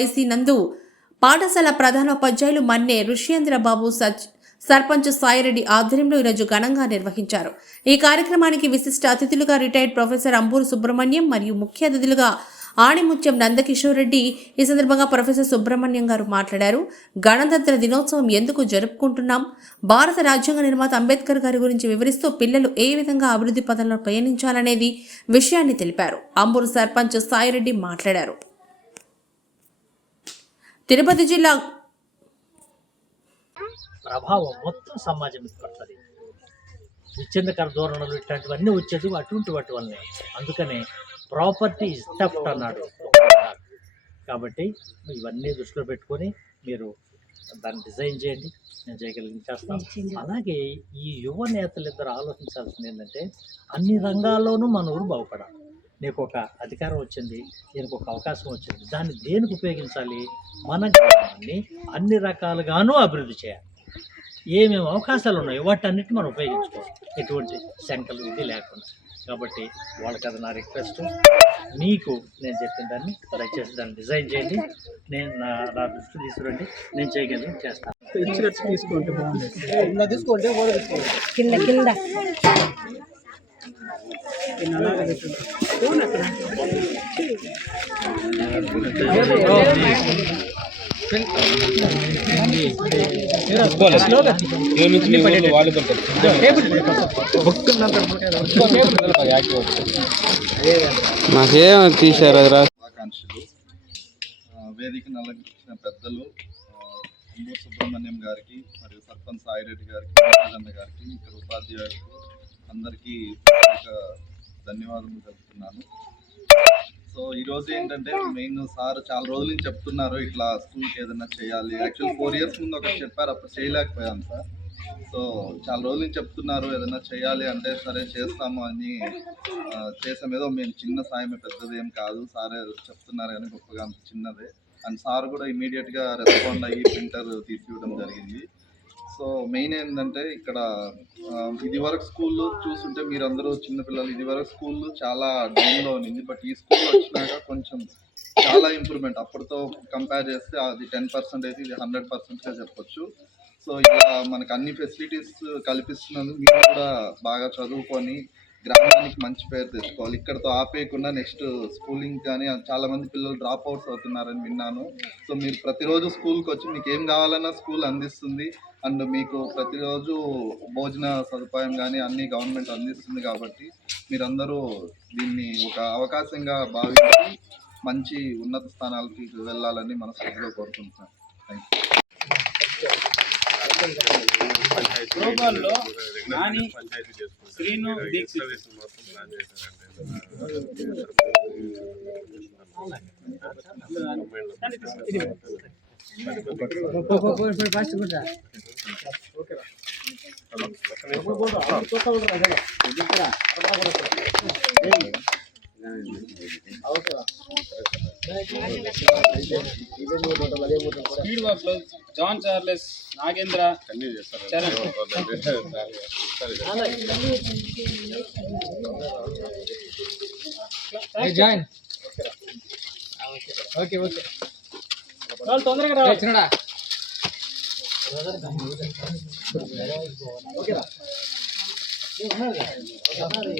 IC నందు పాఠశాల ప్రధానోపాధ్యాయులు మన్నే ఋష్యేంద్రబాబు సచ్ సర్పంచ్ సాయిరెడ్డి ఆధ్వర్యంలో ఈరోజు ఘనంగా నిర్వహించారు. ఈ కార్యక్రమానికి విశిష్ట అతిథులుగా రిటైర్డ్ ప్రొఫెసర్ అంబూరు సుబ్రహ్మణ్యం మరియు ముఖ్య అతిథులుగా ఆణిముత్యం నందకిషోర్ రెడ్డి ఈ సందర్భంగా ప్రొఫెసర్ సుబ్రహ్మణ్యం గారు మాట్లాడారు. గణతంత్ర దినోత్సవం ఎందుకు జరుపుకుంటున్నాం? భారత రాజ్యాంగ నిర్మాత అంబేద్కర్ గారి గురించి వివరిస్తూ పిల్లలు ఏ విధంగా అభివృద్ధి పదంలో పయనించాలనేది విషయాన్ని తెలిపారు. అంబూరు సర్పంచ్ సాయిరెడ్డి మాట్లాడారు. తిరుపతి జిల్లా ప్రభావం మొత్తం సమాజం మీద పడుతుంది. విచ్ఛిన్నకర ధోరణులు ఇట్లాంటివన్నీ వచ్చేది అటువంటి వాటి వల్లనే. అందుకనే ప్రాపర్టీ ఇస్ టఫ్ట్ అన్నాడు. కాబట్టి ఇవన్నీ దృష్టిలో పెట్టుకొని మీరు దాన్ని డిజైన్ చేయండి. నేను చేయగలిగిన చేస్తాను. అలాగే ఈ యువ నేతలు ఇద్దరు ఆలోచించాల్సింది ఏంటంటే అన్ని రంగాల్లోనూ మన ఊరు బాగుపడాలి. నీకు ఒక అధికారం వచ్చింది దీనికి ఒక అవకాశం వచ్చింది. దాన్ని దేనికి ఉపయోగించాలి? మన గ్రామాన్ని అన్ని రకాలుగానూ అభివృద్ధి చేయాలి. ఏమేమి అవకాశాలు ఉన్నాయో వాటన్నిటి మనం ఉపయోగించుకోవాలి. ఎటువంటి శంకలు ఇది లేకుండా. కాబట్టి వాళ్ళకి అది నా రిక్వెస్ట్. మీకు నేను చెప్పిన దాన్ని దయచేసి దాన్ని డిజైన్ చేయండి. నేను నా నా దృష్టి తీసుకురండి. నేను చేయగలిగి చేస్తాను. కింద కింద. నాకేం తీశారు అది రా. శుభాకాంక్షలు. ఆ, పెద్దలు అంబూర్ సుబ్రహ్మణ్యం గారికి మరియు సర్పంచ్ సాయిరెడ్డి గారికి గారికి ఇక్కడ ఉపాధ్యాయులకు అందరికీ ఒక ధన్యవాదాలు తెలుపుతున్నాను సో ఈ రోజు ఏంటంటే మెయిన్ సార్ చాలా రోజుల నుంచి చెప్తున్నారు ఇట్లా స్కూల్కి ఏదైనా చేయాలి. యాక్చువల్ ఫోర్ ఇయర్స్ ముందు ఒకటి చెప్పారు అప్పుడు చేయలేకపోయాను సార్. సో చాలా రోజుల నుంచి చెప్తున్నారు ఏదైనా చేయాలి అంటే సరే చేస్తాము అని చేసాం. ఏదో మేము చిన్న సాయమే పెద్దది ఏం కాదు. సారే చెప్తున్నారు కానీ గొప్పగా చిన్నదే అండ్ సార్ కూడా ఇమీడియట్గా రెస్పాండ్ అయ్యి ప్రింటర్ తీసివ్వడం జరిగింది. సో మెయిన్ ఏంటంటే ఇక్కడ ఇది వరకు స్కూల్లో చూస్తుంటే మీరందరూ చిన్నపిల్లలు ఇది వరకు స్కూల్ చాలా డౌన్లో ఉన్నింది బట్ ఈ స్కూల్ వచ్చినాక కొంచెం చాలా ఇంప్రూవ్మెంట్. అప్పటితో కంపేర్ చేస్తే అది టెన్ పర్సెంట్ అయితే ఇది హండ్రెడ్ పర్సెంట్గా చెప్పొచ్చు. సో ఇలా మనకు అన్ని ఫెసిలిటీస్ కల్పిస్తున్నందుకు మీరు కూడా బాగా చదువుకొని గ్రామానికి మంచి పేరు తెచ్చుకోవాలి. ఇక్కడతో ఆపేయకుండా నెక్స్ట్ స్కూలింగ్ కానీ చాలా మంది పిల్లలు డ్రాప్ అవుట్స్ అవుతున్నారని విన్నాను. సో మీరు ప్రతిరోజు స్కూల్కి వచ్చి మీకు ఏం కావాలన్నా స్కూల్ అందిస్తుంది. అండ్ మీకు ప్రతిరోజు భోజన సదుపాయం కానీ అన్ని గవర్నమెంట్ అందిస్తుంది కాబట్టి మీరందరూ దీన్ని ఒక అవకాశంగా భావించి మంచి ఉన్నత స్థానాలకి వెళ్ళాలని మనస్ఫూర్తిగా కోరుకుంటున్నాను. Thank you Srinu Dikshit. Speed work లో John Charles Nagendra Charan join okay okay వాళ్ళు తొందరగా రావాలి